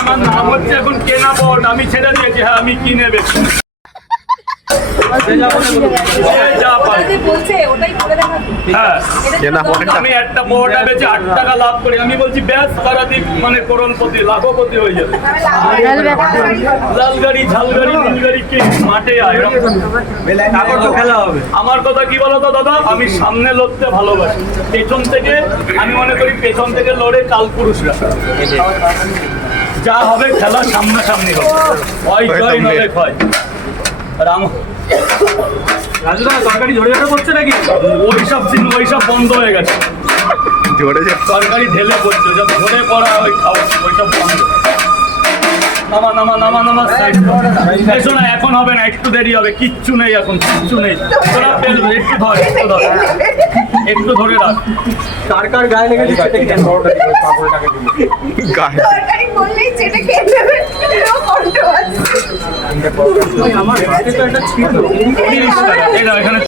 আমার নাম হচ্ছে এখন কেনা পট, আমি ছেড়ে দিয়েছি। হ্যাঁ আমি কিনে বেশি আমি একটা পরোটা বেচে 8 টাকা লাভ করি। আমি বলছি ব্যাস পারাদীপ মানে করোড়পতি লাখপতি হয়ে যাবে। লালগাড়ি ঝালগাড়ি নীলগাড়ি কে মাঠে আয় খেলা হবে। আমার কথা কি বলতো দাদা, আমি সামনে লড়তে ভালোবাসি, পেছন থেকে আমি মনে করি পেছন থেকে লড়ে কাল পুরুষরা যা হবে খেলা সামনাসামনি হবে। হয় জয় নয় ক্ষয়। রাম রাজুদা তরকারি ঝরে ঝরে পড়ছে নাকি? ওইসব বন্ধ হয়ে গেছে, তরকারি ঢেলে পড়ছে, ওইসব ঝরে পড়া ওই খাওয়া ওইসব বন্ধ। নামা নামা নামা নামা সাইড এসো না, এখন হবে না, একটু দেরি হবে, কিচ্ছু নেই এখন, কিচ্ছু নেই। তোরা একটু ধর, একটু ধরে রাখ। কার কার গায়ে লেগে দিচ্ছে আমার হাতে তো একটা ছিল, এখানে